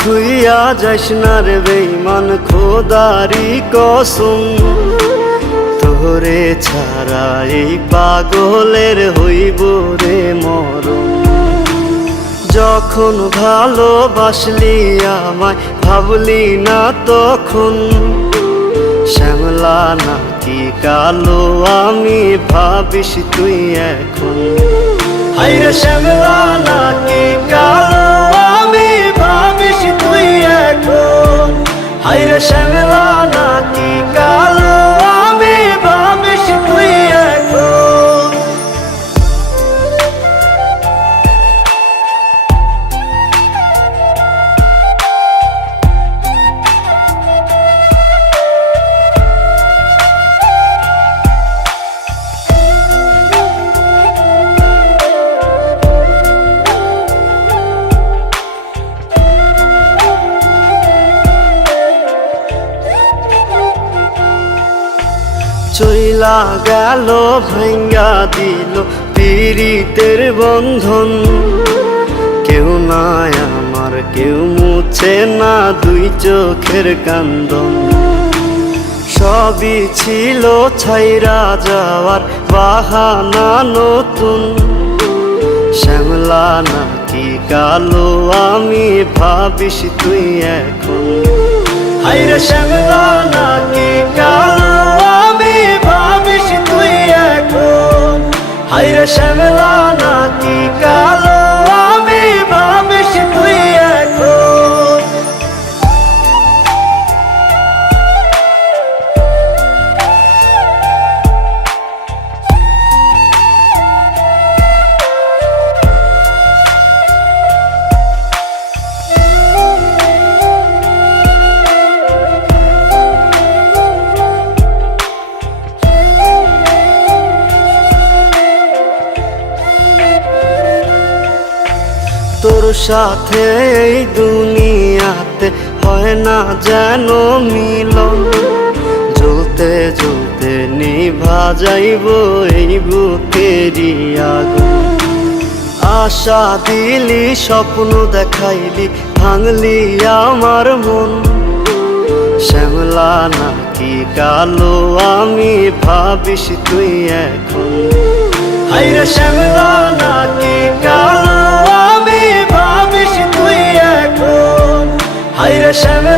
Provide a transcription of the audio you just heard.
থুইয়া যাইস না রে বেঈমান খোদারি কসম, তোরে ছাড়া এই পাগলের হইব রে মরণ। যখন ভালোবাসলি আমায় ভাবলি না তখন, শ্যামলা নাকি কালো আমি ভাবিস তুই এখন। হায়রে শ্যামলা নাকি কালো আমি ভাবিস তুই এখন। হায়রে শ্যামলা নাকি কালো আমি ভাবিস তুই এখন। চইলা গেল ভাঙ্গা দিল পীড়িতের বন্ধন, কেউ নাই আমার কেউ মুছে না দুই চোখের কান্দন। সবই ছিল ছাইরা যাওয়ার বাহানা নতুন, শ্যামলা নাকি কালো আমি ভাবিস তুই এখন। হায়রে শ্যামলা নাকি কালো আমি ভাবিস তুই এখন। হায়রে শ্যামলা নাকি কালো আমি ভাবিস তুই এখন। তোর সাথে এই দুনিয়াতে হয় না যেন মিলন, জ্বলতে জ্বলতে নিভা যাইব এই বুকেরই আগুন। আশা দিলি স্বপ্ন দেখাইলি ভাঙলি আমার মন, শ্যামলা নাকি কালো আমি ভাবিস তুই এখন। হায়রে শ্যামলা নাকি কালো আমি ভাবিস তুই এখন। হায়রে শ্যামলা